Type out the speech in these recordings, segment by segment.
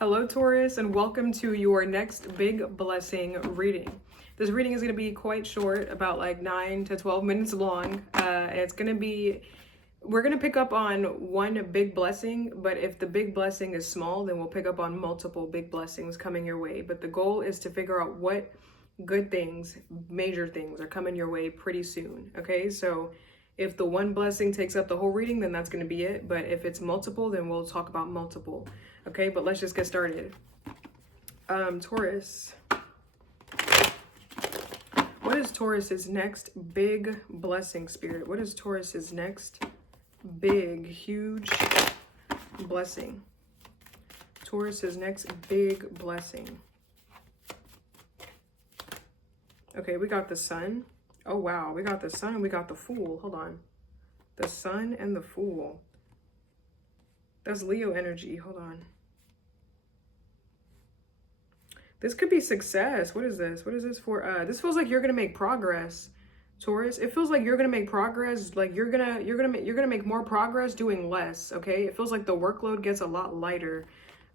Hello, Taurus, and welcome to your next big blessing reading. This reading is going to be quite short, about like 9 to 12 minutes long. We're going to pick up on one big blessing, but if the big blessing is small, then we'll pick up on multiple big blessings coming your way. But the goal is to figure out what good things, major things are coming your way pretty soon. Okay, so if the one blessing takes up the whole reading, then that's going to be it. But if it's multiple, then we'll talk about multiple. Okay, but let's just get started. Taurus. What is Taurus's next big blessing, Spirit? What is Taurus's next big, huge blessing? Taurus's next big blessing. Okay, we got the Sun. Oh, wow. We got the Sun and we got the Fool. Hold on. The Sun and the Fool. That's Leo energy. Hold on. This could be success. What is this? What is this for? This feels like you're gonna make progress, Taurus. It feels like you're gonna make progress. Like you're gonna make more progress doing less. Okay. It feels like the workload gets a lot lighter.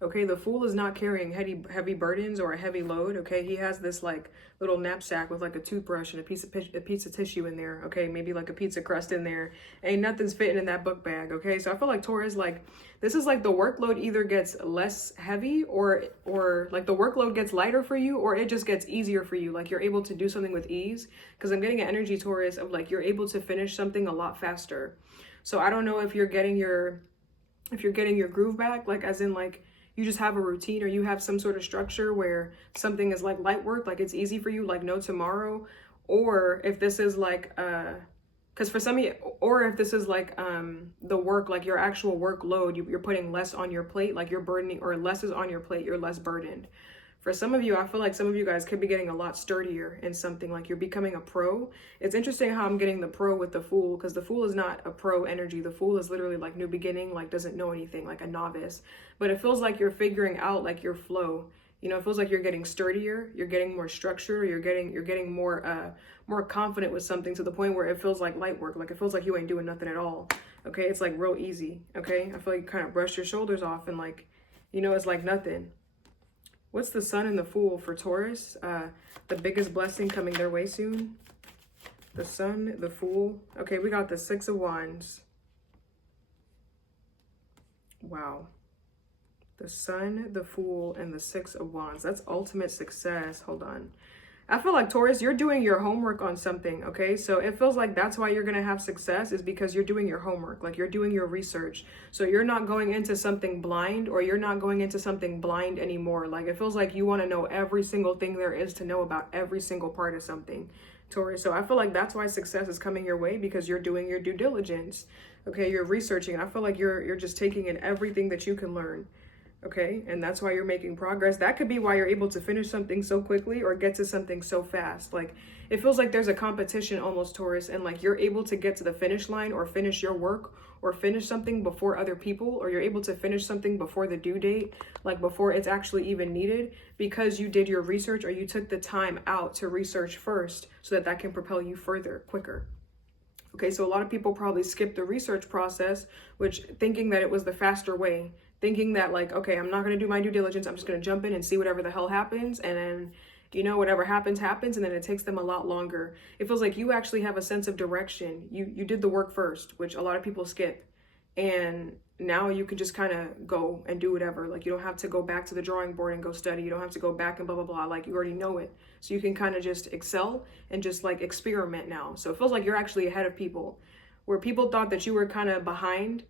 Okay, the Fool is not carrying heavy burdens or a heavy load. Okay, he has this like little knapsack with like a toothbrush and a piece of tissue in there. Okay, maybe like a pizza crust in there. Ain't nothing's fitting in that book bag. Okay, so I feel like Taurus, like this is like the workload either gets less heavy or like the workload gets lighter for you, or it just gets easier for you. Like you're able to do something with ease, because I'm getting an energy, Taurus, of like you're able to finish something a lot faster. So I don't know if you're getting your groove back, like as in like you just have a routine or you have some sort of structure where something is like light work, like it's easy for you, like no tomorrow. Or if this is like, because for some of you, or if this is like the work, like your actual workload, you're putting less on your plate, like you're burdening, or less is on your plate, you're less burdened. For some of you, I feel like some of you guys could be getting a lot sturdier in something, like you're becoming a pro. It's interesting how I'm getting the pro with the Fool, because the Fool is not a pro energy. The Fool is literally like new beginning, like doesn't know anything, like a novice. But it feels like you're figuring out like your flow. You know, it feels like you're getting sturdier, you're getting more structure, you're getting more confident with something, to the point where it feels like light work. Like it feels like you ain't doing nothing at all. Okay, it's like real easy. Okay, I feel like you kind of brush your shoulders off and like, you know, it's like nothing. What's the Sun and the Fool for Taurus? The biggest blessing coming their way soon. The Sun, the Fool. Okay, we got the Six of Wands. Wow. The Sun, the Fool, and the Six of Wands. That's ultimate success. Hold on. I feel like, Taurus, you're doing your homework on something, okay? So it feels like that's why you're going to have success, is because you're doing your homework, like you're doing your research. So you're not going into something blind, or you're not going into something blind anymore. Like it feels like you want to know every single thing there is to know about every single part of something, Taurus. So I feel like that's why success is coming your way, because you're doing your due diligence, okay? You're researching. I feel like you're just taking in everything that you can learn. Okay, and that's why you're making progress. That could be why you're able to finish something so quickly or get to something so fast. Like it feels like there's a competition almost, Taurus, and like you're able to get to the finish line or finish your work or finish something before other people, or you're able to finish something before the due date, like before it's actually even needed, because you did your research, or you took the time out to research first, so that that can propel you further quicker. Okay, so a lot of people probably skip the research process, which thinking that it was the faster way, thinking that like, okay, I'm not going to do my due diligence. I'm just going to jump in and see whatever the hell happens. And then, you know, whatever happens, happens. And then it takes them a lot longer. It feels like you actually have a sense of direction. You did the work first, which a lot of people skip. And now you can just kind of go and do whatever. Like you don't have to go back to the drawing board and go study. You don't have to go back and blah, blah, blah. Like you already know it. So you can kind of just excel and just like experiment now. So it feels like you're actually ahead of people, where people thought that you were kind of behind,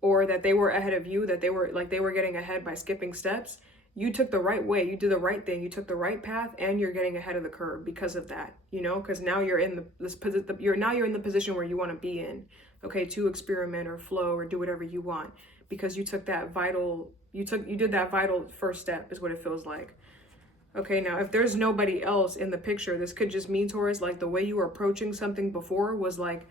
or that they were ahead of you, that they were getting ahead by skipping steps. You took the right way. You did the right thing. You took the right path, and you're getting ahead of the curve because of that, you know, because now you're in you're in the position where you want to be in, okay, to experiment or flow or do whatever you want, because you took that you did that vital first step, is what it feels like. Okay, now if there's nobody else in the picture, this could just mean, Taurus, like the way you were approaching something before was like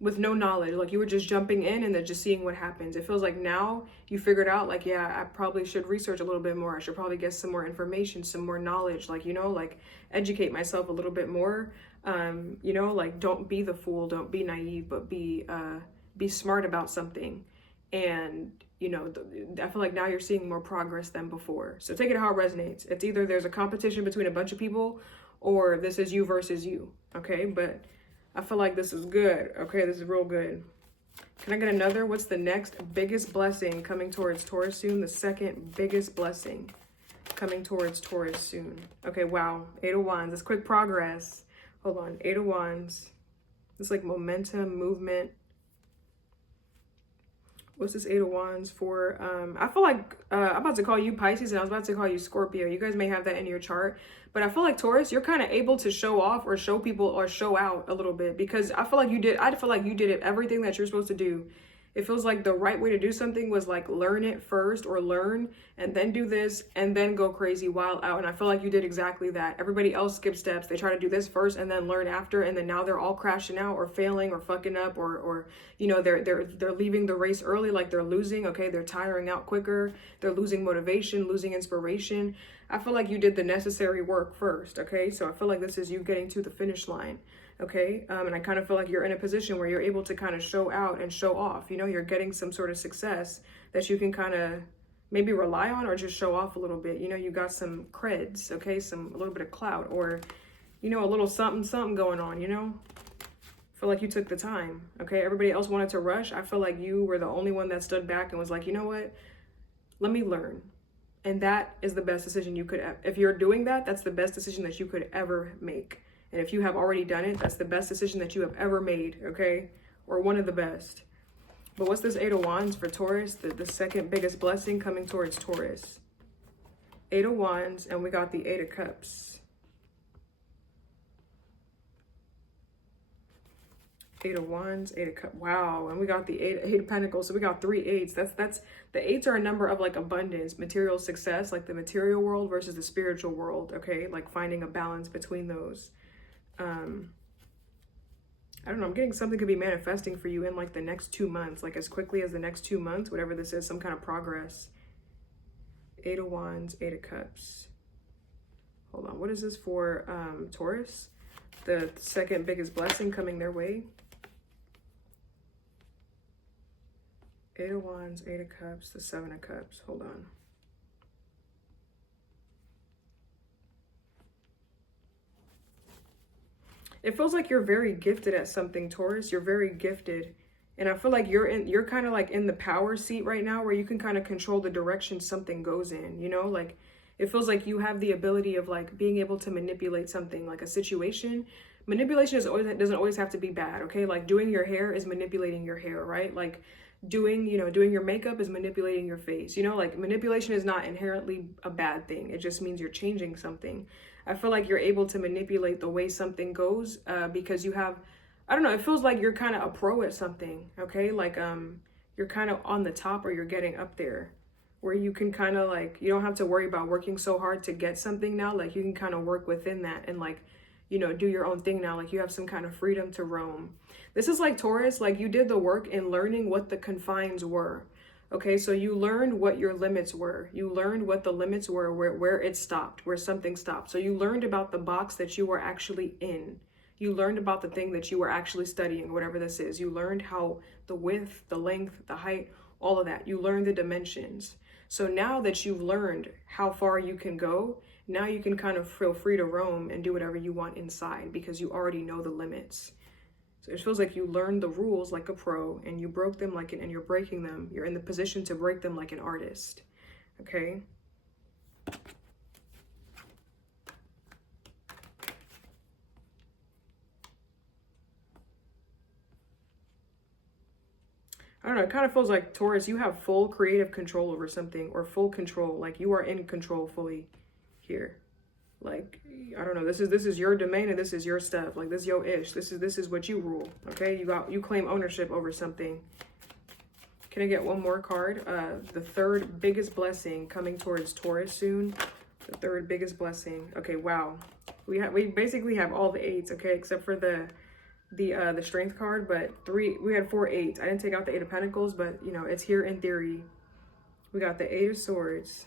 with no knowledge, like you were just jumping in and then just seeing what happens. It feels like now you figured out, like, yeah, I probably should research a little bit more. I should probably get some more information, some more knowledge, like, you know, like educate myself a little bit more. You know, like don't be the fool, don't be naive, but be smart about something. And you know, I feel like now you're seeing more progress than before. So take it how it resonates. It's either there's a competition between a bunch of people or this is you versus you, okay? But I feel like this is good, okay? This is real good. Can I get another? What's the next biggest blessing coming towards Taurus soon? The second biggest blessing coming towards Taurus soon. Okay, wow. 8 of Wands. It's quick progress. Hold on. 8 of Wands. It's like momentum, movement. What's this 8 of Wands for? I feel like I'm about to call you Pisces and I was about to call you Scorpio. You guys may have that in your chart. But I feel like Taurus, you're kind of able to show off or show people or show out a little bit because I feel like you did everything that you're supposed to do. It feels like the right way to do something was like learn it first or learn and then do this and then go crazy wild out. And I feel like you did exactly that. Everybody else skips steps. They try to do this first and then learn after. And then now they're all crashing out or failing or fucking up or you know, they're leaving the race early, like they're losing. Okay. They're tiring out quicker. They're losing motivation, losing inspiration. I feel like you did the necessary work first. Okay. So I feel like this is you getting to the finish line. Okay. And I kind of feel like you're in a position where you're able to kind of show out and show off, you know, you're getting some sort of success that you can kind of maybe rely on or just show off a little bit. You know, you got some creds, okay, a little bit of clout or, you know, a little something going on, you know. I feel like you took the time. Okay. Everybody else wanted to rush. I feel like you were the only one that stood back and was like, you know what, let me learn. And that is the best decision you could, if you're doing that, that's the best decision that you could ever make. And if you have already done it, that's the best decision that you have ever made, okay? Or one of the best. But what's this 8 of Wands for Taurus? The second biggest blessing coming towards Taurus. 8 of Wands, and we got the 8 of Cups. 8 of Wands, 8 of Cups. Wow, and we got the 8 of Pentacles. So we got 3 8s. That's the 8s are a number of like abundance, material success, like the material world versus the spiritual world, okay? Like finding a balance between those. I don't know, I'm getting something could be manifesting for you in like the next 2 months, like as quickly as the next 2 months, whatever this is, some kind of progress. 8 of Wands, 8 of Cups. Hold on, what is this for Taurus? The second biggest blessing coming their way. 8 of Wands, 8 of Cups, the 7 of Cups. Hold on. It feels like you're very gifted at something, Taurus. You're very gifted. And I feel like you're kind of like in the power seat right now where you can kind of control the direction something goes in, you know? Like it feels like you have the ability of like being able to manipulate something, like a situation. Manipulation doesn't always have to be bad, okay? Like doing your hair is manipulating your hair, right? Like doing your makeup is manipulating your face. You know, like manipulation is not inherently a bad thing. It just means you're changing something. I feel like you're able to manipulate the way something goes because you have, I don't know, it feels like you're kind of a pro at something, okay? Like you're kind of on the top or you're getting up there where you can kind of like, you don't have to worry about working so hard to get something now. Like you can kind of work within that and like, you know, do your own thing now. Like you have some kind of freedom to roam. This is like Taurus, like you did the work in learning what the confines were. Okay, so you learned what your limits were. You learned what the limits were, where it stopped, where something stopped. So you learned about the box that you were actually in. You learned about the thing that you were actually studying, whatever this is. You learned how the width, the length, the height, all of that. You learned the dimensions. So now that you've learned how far you can go, now you can kind of feel free to roam and do whatever you want inside because you already know the limits. So it feels like you learned the rules like a pro and you broke them and you're breaking them. You're in the position to break them like an artist. Okay. I don't know. It kind of feels like Taurus, you have full creative control over something or full control. Like you are in control fully here. Like, I don't know, this is your domain and this is your stuff. Like this is your ish. This is what you rule. Okay, you claim ownership over something. Can I get one more card? The third biggest blessing coming towards Taurus soon. The third biggest blessing. Okay, wow. We basically have all the 8s, okay, except for the strength card, but we had 4 8s. I didn't take out the 8 of Pentacles, but you know, it's here in theory. We got the 8 of Swords.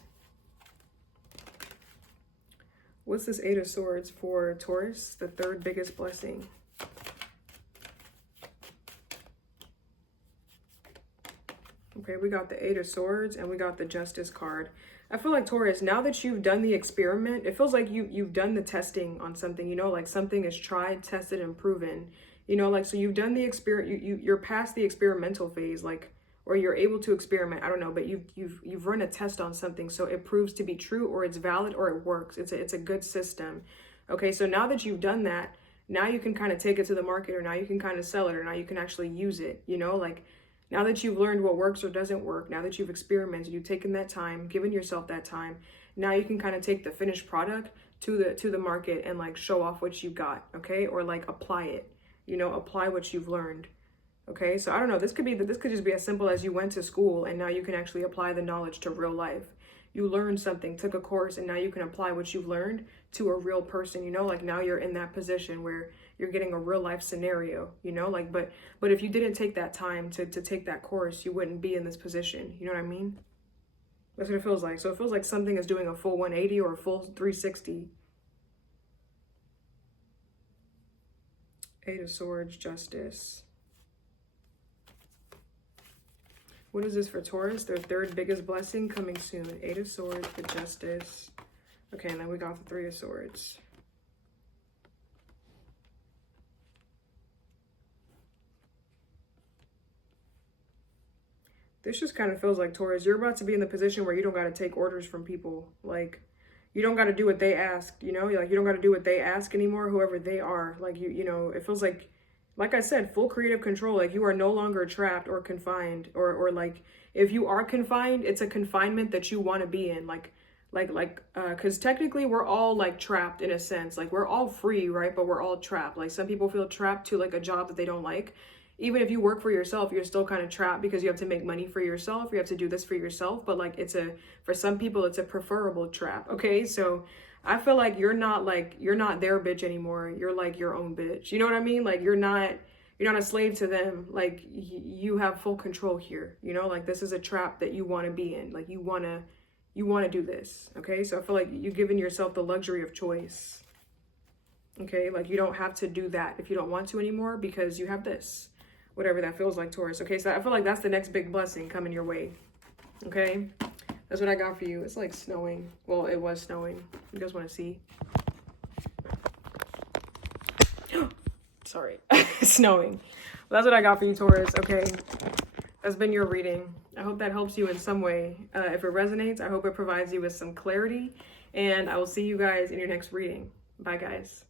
What's this 8 of Swords for Taurus? The third biggest blessing. Okay, we got the Eight of Swords and we got the Justice card. I feel like Taurus, now that you've done the experiment, it feels like you've done the testing on something, you know, like something is tried, tested, and proven. You know, like, so you've done the experiment, you're past the experimental phase, like, or you're able to experiment, I don't know, but you've run a test on something, so it proves to be true, or it's valid, or it works. It's a good system. Okay, so now that you've done that, now you can kind of take it to the market, or now you can kind of sell it, or now you can actually use it, you know, like, now that you've learned what works or doesn't work, now that you've experimented, you've taken that time, given yourself that time, now you can kind of take the finished product to the market and like show off what you got, okay? Or like apply it, you know, apply what you've learned. Okay, so I don't know, this could just be as simple as you went to school and now you can actually apply the knowledge to real life. You learned something, took a course, and now you can apply what you've learned to a real person, you know, like now you're in that position where you're getting a real life scenario, you know, like, but if you didn't take that time to take that course, you wouldn't be in this position. You know what I mean? That's what it feels like. So it feels like something is doing a full 180 or a full 360. Eight of Swords, Justice. What is this for Taurus? Their third biggest blessing coming soon. Eight of Swords, the Justice. Okay, and then we got the Three of Swords. This just kind of feels like, Taurus, you're about to be in the position where you don't got to take orders from people. Like, you don't got to do what they ask, you know? Like, you don't got to do what they ask anymore, whoever they are. Like, you know, it feels like I said, full creative control. Like, you are no longer trapped or confined, or like, if you are confined, it's a confinement that you want to be in. Because technically we're all like trapped in a sense. Like, we're all free, right? But we're all trapped. Like, some people feel trapped to like a job that they don't like. Even if you work for yourself, you're still kind of trapped because you have to make money for yourself. You have to do this for yourself. But like, for some people, it's a preferable trap. Okay, so I feel like you're not their bitch anymore. You're like your own bitch. You know what I mean? Like, you're not a slave to them. Like, you have full control here. You know, like, this is a trap that you want to be in. Like, you want to do this. Okay, so I feel like you've given yourself the luxury of choice. Okay, like, you don't have to do that if you don't want to anymore, because you have this. Whatever that feels like, Taurus. Okay, so I feel like that's the next big blessing coming your way. Okay, that's what I got for you. It's like snowing. Well, it was snowing. You guys want to see? Sorry, snowing. Well, that's what I got for you, Taurus. Okay, that's been your reading. I hope that helps you in some way. If it resonates, I hope it provides you with some clarity. And I will see you guys in your next reading. Bye, guys.